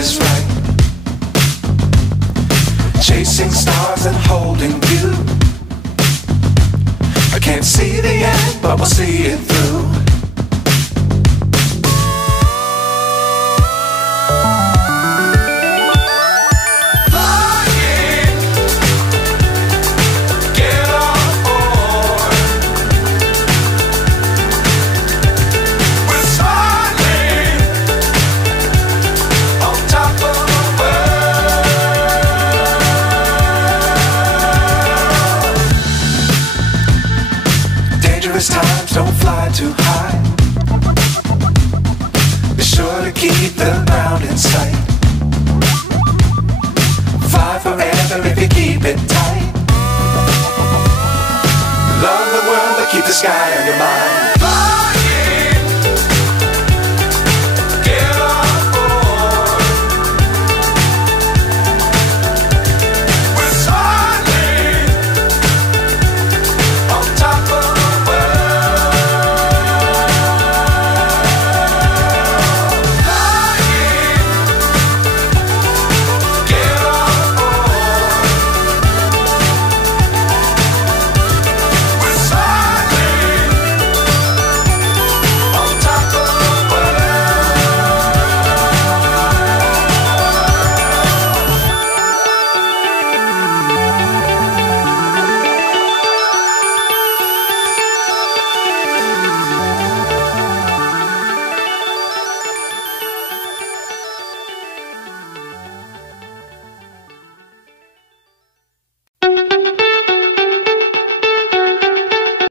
is right. Chasing stars and holding you. I can't see the end, but we'll see it through. Times don't fly too high. Be sure to keep the ground in sight. Fly forever if you keep it tight. Love the world but keep the sky